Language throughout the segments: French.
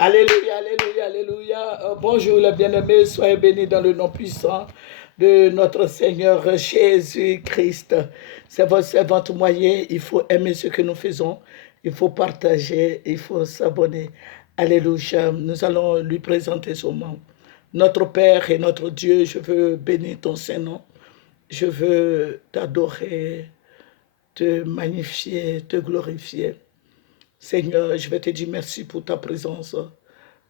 Alléluia, alléluia, alléluia. Bonjour les bien-aimés, soyez bénis dans le nom puissant de notre Seigneur Jésus-Christ. C'est votre servante moyen, il faut aimer ce que nous faisons, il faut partager, il faut s'abonner. Alléluia, nous allons lui présenter son nom. Notre Père et notre Dieu, je veux bénir ton Saint-Nom. Je veux t'adorer, te magnifier, te glorifier. Seigneur, je vais te dire merci pour ta présence.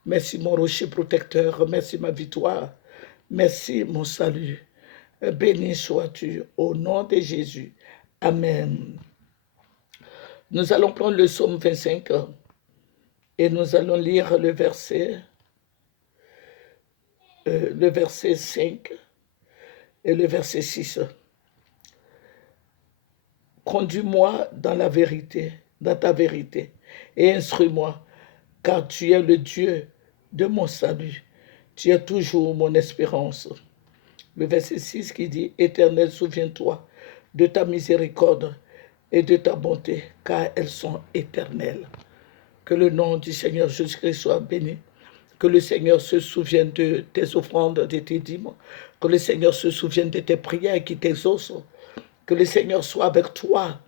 Merci mon rocher protecteur. Merci ma victoire. Merci mon salut. Béni sois-tu au nom de Jésus. Amen. Nous allons prendre le psaume 25 et nous allons lire le verset 5 et le verset 6. Conduis-moi dans la vérité, dans ta vérité, et instruis-moi, car tu es le Dieu de mon salut. Tu es toujours mon espérance. Le verset 6 qui dit, Éternel, souviens-toi de ta miséricorde et de ta bonté, car elles sont éternelles. Que le nom du Seigneur Jésus-Christ soit béni. Que le Seigneur se souvienne de tes offrandes, de tes dîmes. Que le Seigneur se souvienne de tes prières qui t'exaucent. Que le Seigneur soit avec toi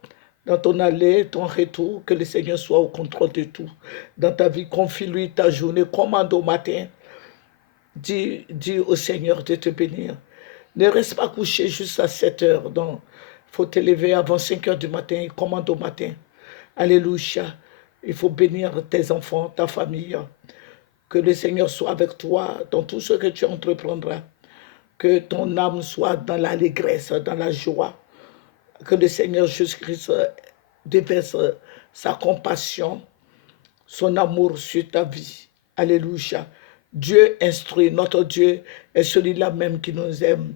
dans ton aller, ton retour. Que le Seigneur soit au contrôle de tout. Dans ta vie, confie-lui ta journée. Commande au matin. Dis au Seigneur de te bénir. Ne reste pas couché juste à 7 heures. Donc, il faut te lever avant 5 heures du matin. Commande au matin. Alléluia. Il faut bénir tes enfants, ta famille. Que le Seigneur soit avec toi dans tout ce que tu entreprendras. Que ton âme soit dans l'allégresse, dans la joie. Que le Seigneur Jésus-Christ déverse sa compassion, son amour sur ta vie. Alléluia. Dieu instruit, notre Dieu est celui-là même qui nous aime.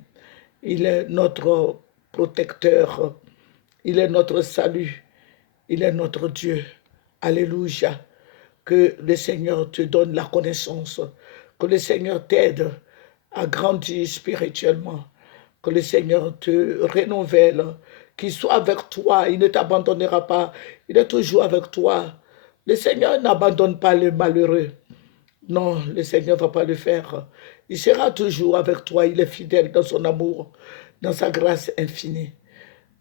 Il est notre protecteur, il est notre salut, il est notre Dieu. Alléluia. Que le Seigneur te donne la connaissance, que le Seigneur t'aide à grandir spirituellement, que le Seigneur te renouvelle, qu'il soit avec toi, il ne t'abandonnera pas, il est toujours avec toi. Le Seigneur n'abandonne pas le malheureux. Non, le Seigneur ne va pas le faire. Il sera toujours avec toi, il est fidèle dans son amour, dans sa grâce infinie.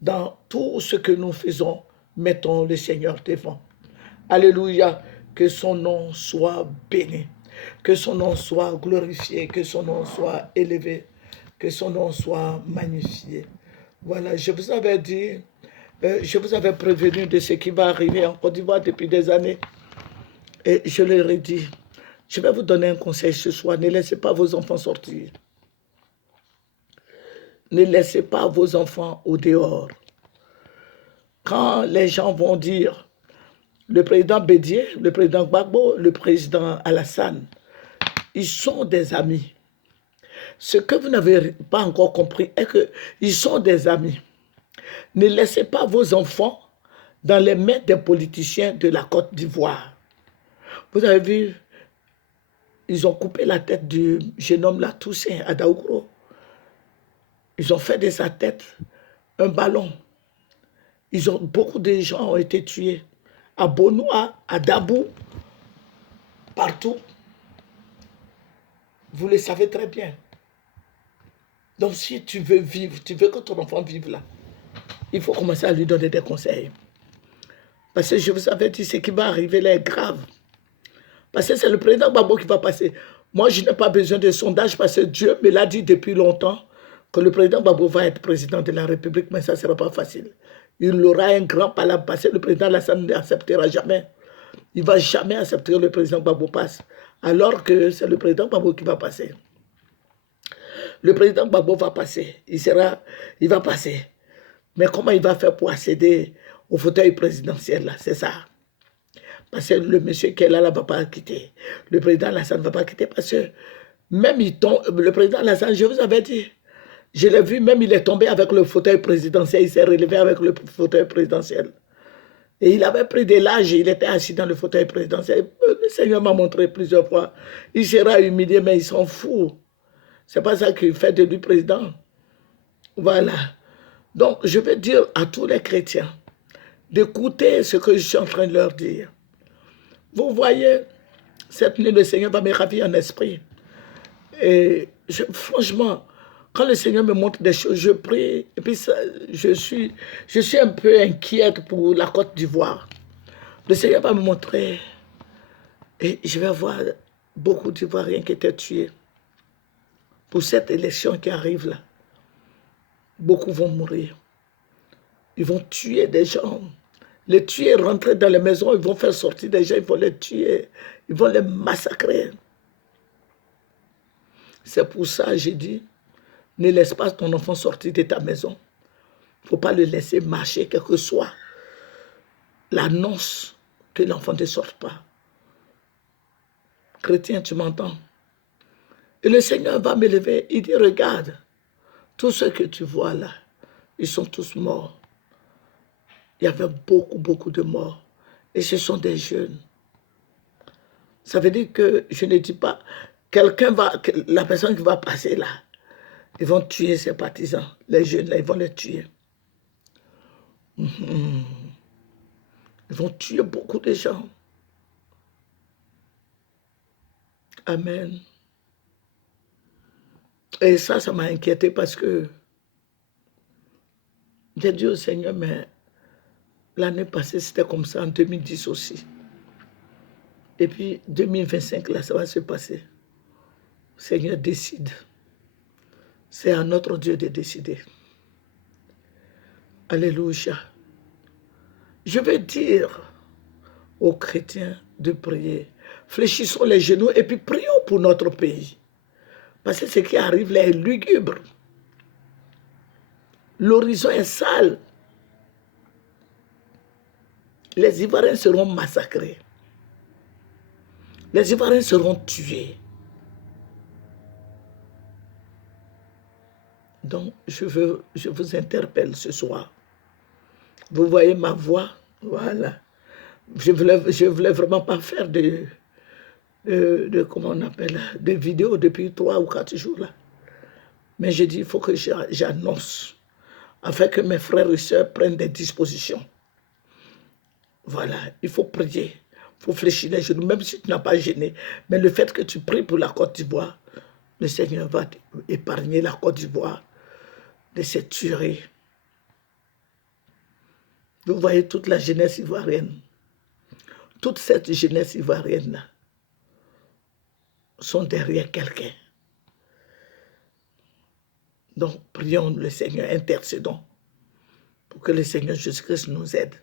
Dans tout ce que nous faisons, mettons le Seigneur devant. Alléluia, que son nom soit béni, que son nom soit glorifié, que son nom soit élevé, que son nom soit magnifié. Voilà, je vous avais dit, je vous avais prévenu de ce qui va arriver en Côte d'Ivoire depuis des années. Et je leur ai dit, je vais vous donner un conseil ce soir, ne laissez pas vos enfants sortir. Ne laissez pas vos enfants au dehors. Quand les gens vont dire, le président Bédier, le président Gbagbo, le président Alassane, ils sont des amis. Ce que vous n'avez pas encore compris est qu'ils sont des amis. Ne laissez pas vos enfants dans les mains des politiciens de la Côte d'Ivoire. Vous avez vu, ils ont coupé la tête du jeune homme là, Toussaint, à Daougro. Ils ont fait de sa tête un ballon. Beaucoup de gens ont été tués. À Bonoa, à Dabou, partout. Vous le savez très bien. Donc si tu veux vivre, tu veux que ton enfant vive là, il faut commencer à lui donner des conseils. Parce que je vous avais dit, ce qui va arriver là est grave. Parce que c'est le président Gbagbo qui va passer. Moi, je n'ai pas besoin de sondage parce que Dieu me l'a dit depuis longtemps que le président Gbagbo va être président de la République, mais ça ne sera pas facile. Il aura un grand palabre parce que le président Alassane n'acceptera jamais. Il ne va jamais accepter que le président Gbagbo passe, alors que c'est le président Gbagbo qui va passer. Le président Gbagbo va passer, il va passer. Mais comment il va faire pour accéder au fauteuil présidentiel là, c'est ça. Parce que le monsieur qui est là ne va pas quitter. Le président Alassane ne va pas quitter parce que même le président Alassane, je vous avais dit, je l'ai vu, même il est tombé avec le fauteuil présidentiel, il s'est relevé avec le fauteuil présidentiel. Et il avait pris de l'âge, il était assis dans le fauteuil présidentiel. Le Seigneur m'a montré plusieurs fois. Il sera humilié, mais il s'en fout. C'est pas ça qu'il fait de lui président. Voilà. Donc, je veux dire à tous les chrétiens d'écouter ce que je suis en train de leur dire. Vous voyez, Cette nuit, le Seigneur va me ravir en esprit. Et franchement, quand le Seigneur me montre des choses, je prie. Et puis, je suis un peu inquiète pour la Côte d'Ivoire. Le Seigneur va me montrer. Et je vais voir beaucoup d'Ivoiriens qui étaient tués. Pour cette élection qui arrive là, beaucoup vont mourir. Ils vont tuer des gens. Les tuer, rentrer dans les maisons, ils vont faire sortir des gens, ils vont les tuer. Ils vont les massacrer. C'est pour ça que j'ai dit, ne laisse pas ton enfant sortir de ta maison. Il ne faut pas le laisser marcher, quel que soit l'annonce que l'enfant ne sorte pas. Chrétien, tu m'entends? Et le Seigneur va me lever. Il dit, regarde, tous ceux que tu vois là, ils sont tous morts. Il y avait beaucoup, beaucoup de morts. Et ce sont des jeunes. Ça veut dire que je ne dis pas, la personne qui va passer là, ils vont tuer ses partisans. Les jeunes là, ils vont les tuer. Ils vont tuer beaucoup de gens. Amen. Et ça m'a inquiété parce que j'ai dit au Seigneur, mais l'année passée, c'était comme ça, en 2010 aussi. Et puis, 2025, là, ça va se passer. Le Seigneur décide. C'est à notre Dieu de décider. Alléluia. Je veux dire aux chrétiens de prier. Fléchissons les genoux et puis prions pour notre pays. Parce que ce qui arrive là est lugubre. L'horizon est sale. Les Ivoiriens seront massacrés. Les Ivoiriens seront tués. Donc, je vous interpelle ce soir. Vous voyez ma voix? Voilà. Je voulais vraiment pas faire comment on appelle, de vidéos depuis 3 ou 4 jours là. Mais j'ai dit, il faut que j'annonce, afin que mes frères et sœurs prennent des dispositions. Voilà, il faut prier, il faut fléchir les genoux, même si tu n'as pas gêné. Mais le fait que tu pries pour la Côte d'Ivoire, le Seigneur va épargner la Côte d'Ivoire de cette tuerie. Vous voyez toute la jeunesse ivoirienne, toute cette jeunesse ivoirienne-là, sont derrière quelqu'un. Donc, prions le Seigneur, intercédons pour que le Seigneur Jésus-Christ nous aide,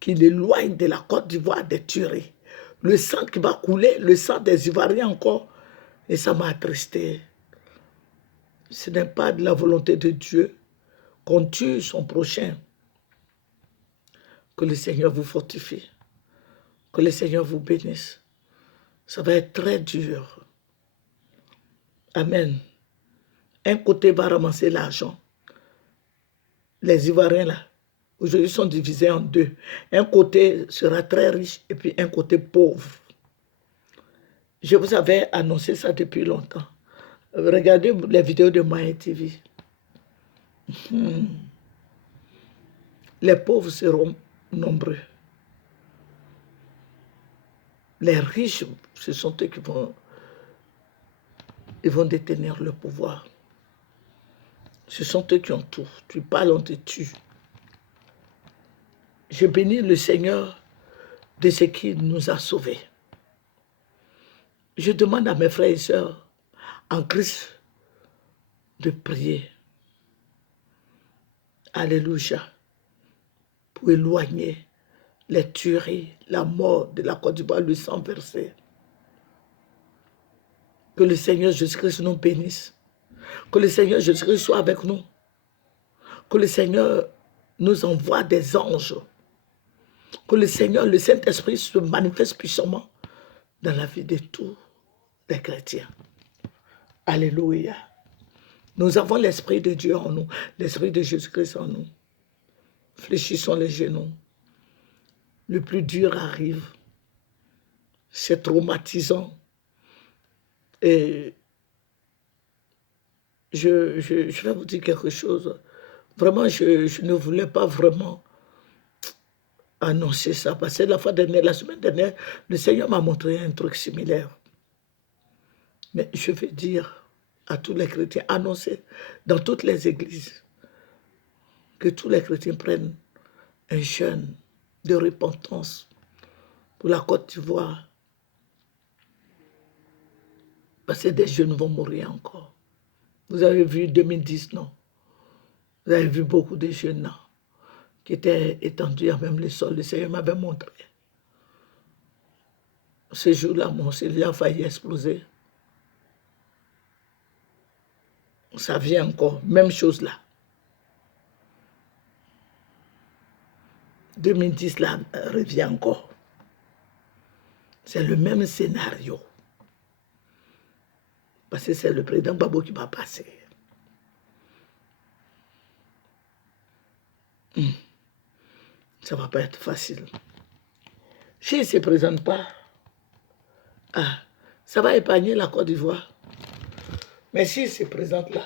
qu'il éloigne de la Côte d'Ivoire des tueries. Le sang qui va couler, le sang des Ivoiriens encore, et ça m'a attristé. Ce n'est pas de la volonté de Dieu qu'on tue son prochain. Que le Seigneur vous fortifie, que le Seigneur vous bénisse. Ça va être très dur. Amen. Un côté va ramasser l'argent. Les Ivoiriens, là, aujourd'hui, sont divisés en deux. Un côté sera très riche et puis un côté pauvre. Je vous avais annoncé ça depuis longtemps. Regardez les vidéos de Maya TV. Les pauvres seront nombreux. Les riches, ce sont eux qui vont détenir le pouvoir. Ce sont eux qui ont tout. Tu parles, on te tue. Je bénis le Seigneur de ce qu'il nous a sauvés. Je demande à mes frères et sœurs en Christ de prier. Alléluia. Pour éloigner les tueries, la mort de la Côte d'Ivoire, le sang versé. Que le Seigneur Jésus-Christ nous bénisse. Que le Seigneur Jésus-Christ soit avec nous. Que le Seigneur nous envoie des anges. Que le Seigneur, le Saint-Esprit se manifeste puissamment dans la vie de tous les chrétiens. Alléluia. Nous avons l'Esprit de Dieu en nous, l'Esprit de Jésus-Christ en nous. Fléchissons les genoux. Le plus dur arrive. C'est traumatisant. Et je vais vous dire quelque chose. Vraiment, je ne voulais pas vraiment annoncer ça. Parce que la fois dernière, la semaine dernière, le Seigneur m'a montré un truc similaire. Mais je veux dire à tous les chrétiens, annoncer dans toutes les églises que tous les chrétiens prennent un jeûne de repentance pour la Côte d'Ivoire. Parce que des jeunes vont mourir encore. Vous avez vu 2010, non? Vous avez vu beaucoup de jeunes, non? Qui étaient étendus à même le sol. Le Seigneur m'avait montré. Ce jour-là, mon Seigneur a failli exploser. Ça vient encore. Même chose là. 2010 là revient encore. C'est le même scénario. Parce que c'est le président Gbagbo qui va passer. Ça ne va pas être facile. S'il ne se présente pas, ça va épargner la Côte d'Ivoire. Mais s'il se présente là,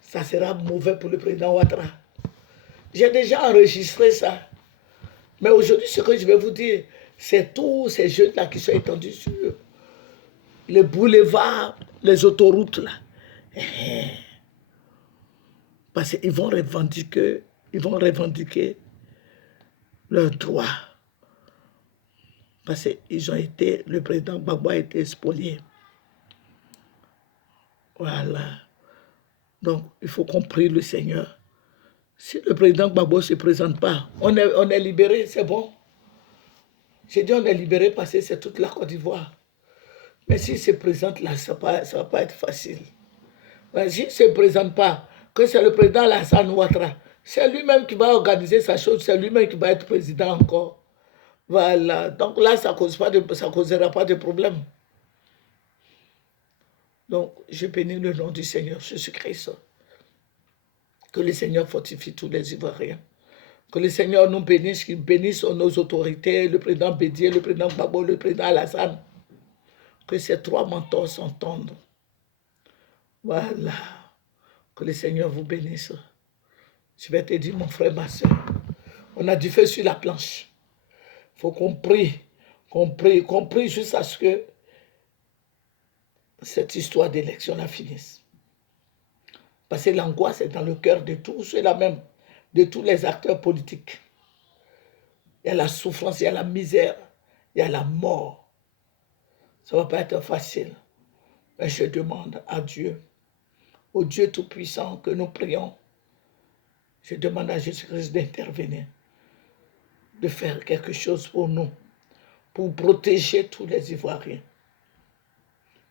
ça sera mauvais pour le président Ouattara. J'ai déjà enregistré ça. Mais aujourd'hui, ce que je vais vous dire, c'est tous ces jeunes-là qui sont étendus sur les boulevards, les autoroutes là. Parce qu'ils vont revendiquer leurs droits. Parce qu'ils ont été, le président Gbagbo a été spolié. Voilà. Donc, il faut qu'on prie le Seigneur. Si le président Gbagbo ne se présente pas, on est libéré, c'est bon. J'ai dit on est libéré parce que c'est toute la Côte d'Ivoire. Mais s'il se présente là, ça ne va pas être facile. S'il ne se présente pas, que c'est le président Alassane Ouattara, c'est lui-même qui va organiser sa chose, c'est lui-même qui va être président encore. Voilà. Donc là, ça ne causera pas de problème. Donc, je bénis le nom du Seigneur Jésus-Christ. Que le Seigneur fortifie tous les Ivoiriens. Que le Seigneur nous bénisse, qu'il bénisse nos autorités, le président Bédier, le président Gbagbo, le président Alassane. Que ces trois mentors s'entendent. Voilà. Que le Seigneur vous bénisse. Je vais te dire, mon frère, ma soeur, on a du feu sur la planche. Il faut qu'on prie jusqu'à ce que cette histoire d'élection finisse. Parce que l'angoisse est dans le cœur de tous ceux-là même, de tous les acteurs politiques. Il y a la souffrance, il y a la misère, il y a la mort. Ça ne va pas être facile. Mais je demande à Dieu, au Dieu Tout-Puissant que nous prions, je demande à Jésus-Christ d'intervenir, de faire quelque chose pour nous, pour protéger tous les Ivoiriens.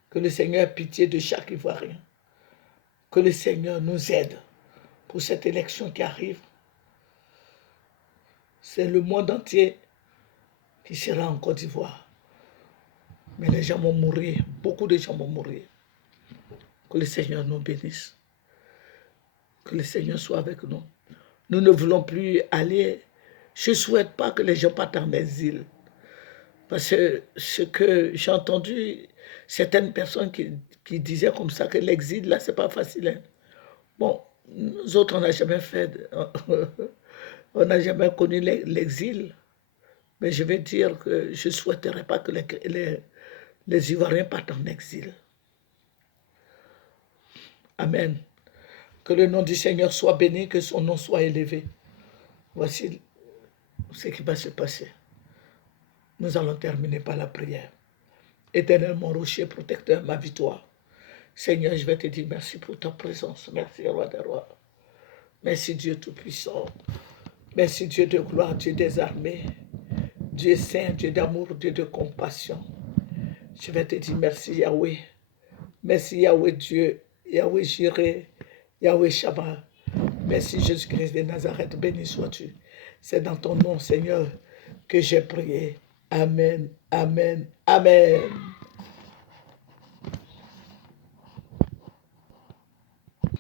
Que le Seigneur ait pitié de chaque Ivoirien. Que le Seigneur nous aide pour cette élection qui arrive. C'est le monde entier qui sera en Côte d'Ivoire. Mais les gens vont mourir. Beaucoup de gens vont mourir. Que le Seigneur nous bénisse. Que le Seigneur soit avec nous. Nous ne voulons plus aller. Je ne souhaite pas que les gens partent en exil. Parce que ce que j'ai entendu, certaines personnes qui disaient comme ça que l'exil, là, c'est pas facile. Hein. Bon, nous autres, on n'a jamais fait, on n'a jamais connu l'exil. Mais je vais dire que je ne souhaiterais pas que les Ivoiriens partent en exil. Amen. Que le nom du Seigneur soit béni, que son nom soit élevé. Voici ce qui va se passer. Nous allons terminer par la prière. Éternel, mon rocher protecteur, ma victoire. Seigneur, je vais te dire merci pour ta présence. Merci, roi des rois. Merci, Dieu Tout-Puissant. Merci, Dieu de gloire, Dieu des armées. Dieu saint, Dieu d'amour, Dieu de compassion. Je vais te dire merci, Yahweh. Merci, Yahweh Dieu. Yahweh Jireh. Yahweh Shabbat. Merci, Jésus-Christ de Nazareth. Béni sois-tu. C'est dans ton nom, Seigneur, que j'ai prié. Amen, amen, amen.